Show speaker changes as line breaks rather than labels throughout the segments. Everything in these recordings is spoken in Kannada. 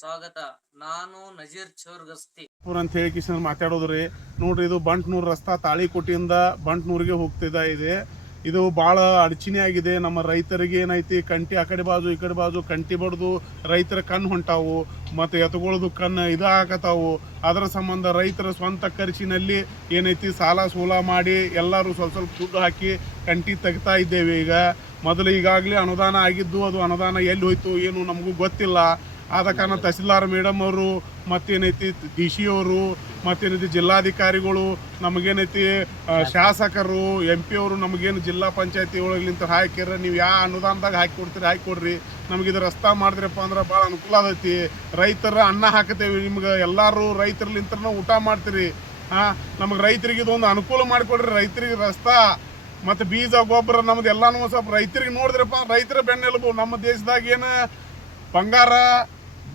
ಸ್ವಾಗತ. ನಾನು ನಜೀರ್ ಚೌರ್ಗಸ್ತಿ.
ಅಂತ ಹೇಳಿ ಕಿಶನ್ ಮಾತಾಡೋದ್ರಿ. ನೋಡ್ರಿ, ಇದು ಬಂಟ್ನೂರ್ ರಸ್ತಾ ತಾಳಿಕೋಟಿಯಿಂದ ಬಂಟ್ನೂರಿಗೆ ಹೋಗ್ತಿದ್ದ ಇದೆ. ಇದು ಭಾಳ ಅಡಚಣೆ ಆಗಿದೆ. ನಮ್ಮ ರೈತರಿಗೆ ಏನೈತಿ? ಕಂಟಿ ಆ ಕಡೆ ಬಾಜು, ಈ ಕಡೆ ಬಾಜು, ಕಂಟಿ ಬಡ್ದು ರೈತರ ಕಣ್ಣು ಹೊಂಟಾವು, ಮತ್ತು ಎತ್ಗೊಳದು ಕಣ್ಣು ಇದು ಆಗತಾವು ಅದರ ಸಂಬಂಧ ರೈತರ ಸ್ವಂತ ಖರ್ಚಿನಲ್ಲಿ ಏನೈತಿ? ಸಾಲ ಸೂಲ ಮಾಡಿ ಎಲ್ಲರೂ ಸ್ವಲ್ಪ ಸ್ವಲ್ಪ ದುಡ್ಡು ಹಾಕಿ ಕಂಟಿ ತೆಗಿತಾ ಇದ್ದೇವೆ ಈಗ. ಮೊದಲು ಈಗಾಗಲೇ ಅನುದಾನ ಆಗಿದ್ದು, ಅದು ಅನುದಾನ ಎಲ್ಲಿ ಹೋಯ್ತು, ಏನು ನಮಗೂ ಗೊತ್ತಿಲ್ಲ. ಆದ ಕಾರಣ ತಹಸೀಲ್ದಾರ್ ಮೇಡಮ್ ಅವರು, ಮತ್ತೇನೈತಿ ಡಿ ಸಿ ಅವರು, ಮತ್ತೇನೈತಿ ಜಿಲ್ಲಾಧಿಕಾರಿಗಳು, ನಮಗೇನೈತಿ ಶಾಸಕರು ಎಂ ಪಿ ಅವರು ನಮಗೇನು ಜಿಲ್ಲಾ ಪಂಚಾಯತಿ ಒಳಗಿಂತ ಹಾಕಿರ ನೀವು ಯಾವ ಅನುದಾನದಾಗ ಹಾಕಿ ಕೊಡ್ತೀರಿ, ಹಾಕಿ ಕೊಡ್ರಿ. ನಮಗಿದು ರಸ್ತೆ ಮಾಡಿದ್ರಪ್ಪ ಅಂದ್ರೆ ಭಾಳ ಅನುಕೂಲ ಆಗೈತಿ ರೈತರ ಅನ್ನ ಹಾಕತ್ತೇವೆ, ನಿಮ್ಗೆ ಎಲ್ಲರೂ ರೈತರಲ್ಲಿಂತ ಊಟ ಮಾಡ್ತೀರಿ. ಹಾಂ ನಮಗೆ ರೈತರಿಗೆ ಇದೊಂದು ಅನುಕೂಲ ಮಾಡಿಕೊಡ್ರಿ, ರೈತರಿಗೆ ರಸ್ತಾ. ಮತ್ತು ಬೀಜ, ಗೊಬ್ಬರ ನಮ್ದು ಎಲ್ಲಾನು ಸ್ವಲ್ಪ ರೈತರಿಗೆ ನೋಡಿದ್ರಪ್ಪ. ರೈತರ ಬೆನ್ನೆಲುಬು ನಮ್ಮ ದೇಶದಾಗ ಏನು ಬಂಗಾರ,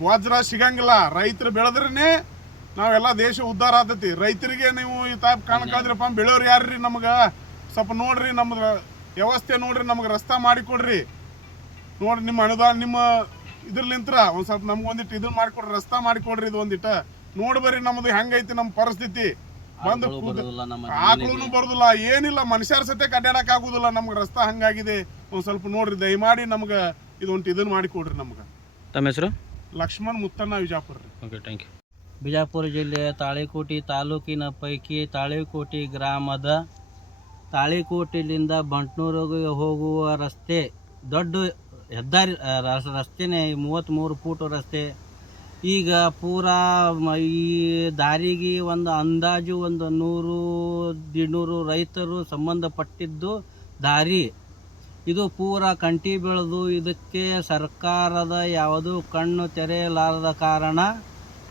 ವಜ್ರ ಸಿಗಂಗಿಲ್ಲ. ರೈತರು ಬೆಳೆದ್ರೇನೆ ನಾವೆಲ್ಲ ದೇಶ ಉದ್ಧಾರ ಆತೈತಿ ರೈತರಿಗೆ ನೀವು ಈ ಟೈಪ್ ಕಾಣಕಾದ್ರಪ್ಪ ಬೆಳೆಯೋರು ಯಾರ್ರಿ ನಮ್ಗೆ? ಸ್ವಲ್ಪ ನೋಡ್ರಿ ನಮ್ದು ವ್ಯವಸ್ಥೆ ನೋಡ್ರಿ, ನಮ್ಗೆ ರಸ್ತಾ ಮಾಡಿಕೊಡ್ರಿ ನೋಡ್ರಿ ನಿಮ್ಮ ಅನುದಾನ, ನಿಮ್ಮ ಇದ್ರಲಿಂತ್ರ ಒಂದು ಸ್ವಲ್ಪ ನಮ್ಗೆ ಒಂದಿಟ್ಟು ಇದನ್ನ ಮಾಡಿಕೊಡ್ರಿ ರಸ್ತಾ ಮಾಡಿಕೊಡ್ರಿ ಇದು ಒಂದಿಟ್ಟು ನೋಡಿ ನಮ್ಮದು ಹೆಂಗೈತಿ ನಮ್ಮ ಪರಿಸ್ಥಿತಿ. ಬಂದು ಆಕಳೂನು ಬರುದಿಲ್ಲ ಏನಿಲ್ಲ ಮನುಷ್ಯರ ಸತೆ ಕಡ್ಡಾಡಕ್ ಆಗುದಿಲ್ಲ ನಮ್ಗೆ ರಸ್ತಾ ಹಂಗಾಗಿದೆ. ಒಂದ್ ಸ್ವಲ್ಪ ನೋಡ್ರಿ ದಯಮಾಡಿ ನಮ್ಗ ಇದೊಂದು ಇದನ್ನ ಮಾಡಿ ಕೊಡ್ರಿ ನಮ್ಗ.
ತಮ್ಮ ಹೆಸರು?
ಲಕ್ಷ್ಮಣ್ ಮುತ್ತಣ್ಣ ವಿಜಾಪುರ ರೀ.
ಓಕೆ ಥ್ಯಾಂಕ್ ಯು
ಬಿಜಾಪುರ ಜಿಲ್ಲೆಯ ತಾಳಿಕೋಟಿ ತಾಲೂಕಿನ ಪೈಕಿ ತಾಳಿಕೋಟಿ ಗ್ರಾಮದ ತಾಳಿಕೋಟಿಲಿಂದ ಬಂಟ್ನೂರಿಗೆ ಹೋಗುವ ರಸ್ತೆ ದೊಡ್ಡ ಹೆದ್ದಾರಿ ರಸ್ತೆನೇ ಮೂವತ್ತ್ಮೂರು ಫೂಟ್ ರಸ್ತೆ. ಈಗ ಪೂರಾ ಮ- ಈ ದಾರಿಗೆ ಒಂದು ಅಂದಾಜು ಒಂದು ನೂರು ದಿನೂರು ರೈತರು ಸಂಬಂಧಪಟ್ಟಿದ್ದು ದಾರಿ. ಇದು ಪೂರ ಕಂಟಿ ಬೆಳೆದು. ಇದಕ್ಕೆ ಸರ್ಕಾರದ ಯಾವುದೂ ಕಣ್ಣು ತೆರೆಯಲಾರದ ಕಾರಣ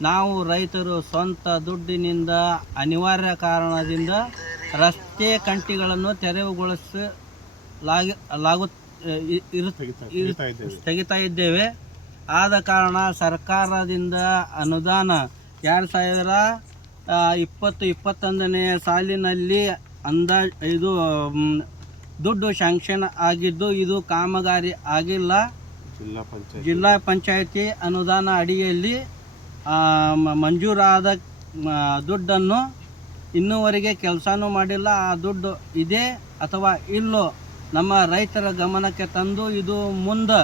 ನಾವು ರೈತರು ಸ್ವಂತ ದುಡ್ಡಿನಿಂದ ಅನಿವಾರ್ಯ ಕಾರಣದಿಂದ ರಸ್ತೆ ಕಂಟಿಗಳನ್ನು ತೆರವುಗೊಳಿಸಲಾಗಿ ಲಾಗು ಇರು-
ತೆಗಿತಾ- ಇದ್ದೇವೆ.
ತೆಗಿತಾ ಇದ್ದೇವೆ. ಆದ ಕಾರಣ ಸರ್ಕಾರದಿಂದ ಅನುದಾನ ಎರಡು ಸಾವಿರ ಇಪ್ಪತ್ತು ಇಪ್ಪತ್ತೊಂದನೇ ಸಾಲಿನಲ್ಲಿ ಅಂದಾಜ್ ಇದು ದುಡ್ಡು ಶಾಂಕ್ಷನ್ ಆಗಿದ್ದು ಇದು ಕಾಮಗಾರಿ ಆಗಿಲ್ಲ.
ಜಿಲ್ಲಾ ಪಂಚಾಯತ್.
ಜಿಲ್ಲಾ ಪಂಚಾಯತಿ ಅನುದಾನ ಅಡಿಯಲ್ಲಿ ಮಂಜೂರಾದ ದುಡ್ಡನ್ನು ಇನ್ನೂವರೆಗೆ ಕೆಲಸನೂ ಮಾಡಿಲ್ಲ. ಆ ದುಡ್ಡು ಇದೆ ಅಥವಾ ಇಲ್ಲೋ ನಮ್ಮ ರೈತರ ಗಮನಕ್ಕೆ ತಂದು ಇದು ಮುಂದೆ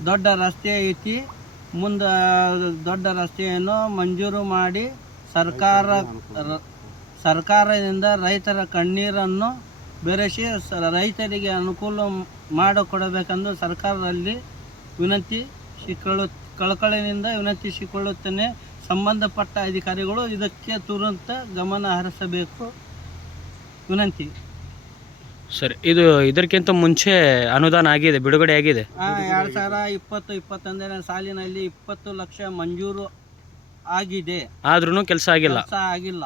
ದೊಡ್ಡ ರಸ್ತೆ ಐತಿ. ಮುಂದೆ ದೊಡ್ಡ ರಸ್ತೆಯನ್ನು ಮಂಜೂರು ಮಾಡಿ ಸರ್ಕಾರ ಸರ್ಕಾರದಿಂದ ರೈತರ ಕಣ್ಣೀರನ್ನು ಬೆರೆಸಿ ರೈತರಿಗೆ ಅನುಕೂಲ ಮಾಡಿಕೊಡಬೇಕೆಂದು ಸರ್ಕಾರದಲ್ಲಿ ವಿನಂತಿ ಸಿಕ್ಕಳು ಕಳಕಳಿನಿಂದ ವಿನಂತಿಸಿಕೊಳ್ಳುತ್ತೇನೆ ಸಂಬಂಧಪಟ್ಟ ಅಧಿಕಾರಿಗಳು ಇದಕ್ಕೆ ತುರಂತ ಗಮನ ಹರಿಸಬೇಕು. ವಿನಂತಿ.
ಸರಿ ಇದು ಇದಕ್ಕಿಂತ ಮುಂಚೆ ಅನುದಾನ ಆಗಿದೆ ಬಿಡುಗಡೆ ಆಗಿದೆ?
ಎರಡು ಸಾವಿರ ಇಪ್ಪತ್ತು ಇಪ್ಪತ್ತೊಂದನೇ ಸಾಲಿನಲ್ಲಿ ಇಪ್ಪತ್ತು ಲಕ್ಷ ಮಂಜೂರು ಆಗಿದೆ.
ಆದ್ರೂ ಕೆಲಸ ಆಗಿಲ್ಲ?
ಕೆಲಸ ಆಗಿಲ್ಲ.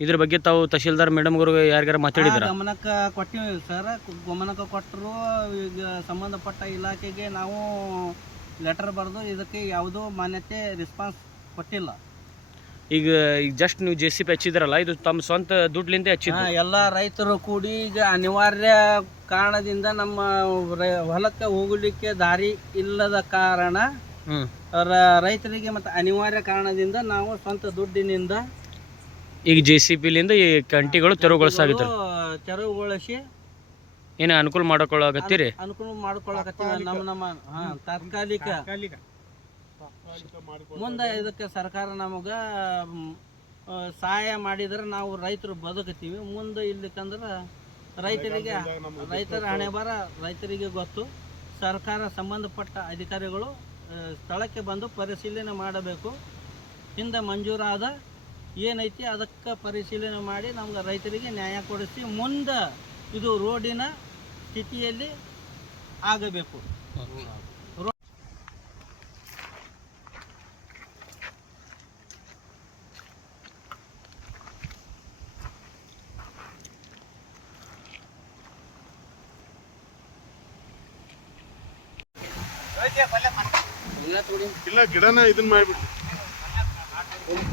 ಇದ್ರ ಬಗ್ಗೆ ತಾವು ತಹಶೀಲ್ದಾರ್ ಮೇಡಮ್ ಗುರು ಯಾರಿಗಾರ ಮಾತಾಡಿದ್ರೆ?
ಗಮನಕ್ಕೆ ಕೊಟ್ಟಿವಿ ಸರ್. ಗಮನಕ್ಕೆ ಕೊಟ್ಟರು ಈಗ ಸಂಬಂಧಪಟ್ಟ ಇಲಾಖೆಗೆ ನಾವು ಲೆಟರ್ ಬರೆದು ಇದಕ್ಕೆ ಯಾವುದೂ ಮಾನ್ಯತೆ ರೆಸ್ಪಾನ್ಸ್ ಕೊಟ್ಟಿಲ್ಲ.
ಈಗ ಈಗ ಜಸ್ಟ್ ನೀವು ಜೆ ಸಿ ಪಿ ಹಚ್ಚಿದ್ರಲ್ಲ ಇದು ತಮ್ಮ ಸ್ವಂತ ದುಡ್ಲಿಂದ
ಹಚ್ಚಿದ್ರು ಎಲ್ಲ ರೈತರು ಕೂಡಿ ಈಗ ಅನಿವಾರ್ಯ ಕಾರಣದಿಂದ ನಮ್ಮ ರೈ- ಹೊಲಕ್ಕೆ ಹೋಗಲಿಕ್ಕೆ ದಾರಿ ಇಲ್ಲದ ಕಾರಣ
ಹ್ಞೂ
ರ- ರೈತರಿಗೆ ಮತ್ತು ಅನಿವಾರ್ಯ ಕಾರಣದಿಂದ ನಾವು ಸ್ವಂತ ದುಡ್ಡಿನಿಂದ
ಈಗ ಜೆ ಸಿ ಪಿಲಿಂದ ಈ ಕಂಟಿಗಳು ತೆರವುಗೊಳಿಸಿ
ತೆರವುಗೊಳಿಸಿ
ಏನು ಅನುಕೂಲ ಮಾಡ್ಕೊಳ್ಳಾಗತ್ತೀರಿ
ಅನುಕೂಲ ಮಾಡ್ಕೊಳಕತ್ತೀವಿ ನಮ್ಮ ನಮ್ಮ ಹಾ, ತಾತ್ಕಾಲಿಕ. ಮುಂದೆ ಇದಕ್ಕೆ ಸರ್ಕಾರ ನಮಗೆ ಸಹಾಯ ಮಾಡಿದ್ರೆ ನಾವು ರೈತರು ಬದುಕುತ್ತೀವಿ. ಮುಂದೆ ಇಲ್ಲಿಕಂದ್ರೆ ರೈತರಿಗೆ, ರೈತರ ಹಣೆ ಬರ ರೈತರಿಗೆ ಗೊತ್ತು. ಸರ್ಕಾರ ಸಂಬಂಧಪಟ್ಟ ಅಧಿಕಾರಿಗಳು ಸ್ಥಳಕ್ಕೆ ಬಂದು ಪರಿಶೀಲನೆ ಮಾಡಬೇಕು. ಹಿಂದೆ ಮಂಜೂರಾದ ಏನೈತಿ ಅದಕ್ಕೆ ಪರಿಶೀಲನೆ ಮಾಡಿ ನಮ್ಗೆ ರೈತರಿಗೆ ನ್ಯಾಯ ಕೊಡಿಸಿ ಮುಂದೆ ಇದು ರೋಡಿನ ಸ್ಥಿತಿಯಲ್ಲಿ ಆಗಬೇಕು.
ಇಲ್ಲ ಗಿಡನ ಇದನ್ನ ಮಾಡ್ಬಿಟ್ಟು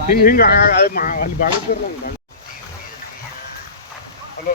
ಹಿಂಗ ಹಿಂಗ ಅಲ್ಲಿ ಬಾಗಲ್ ಹಲೋ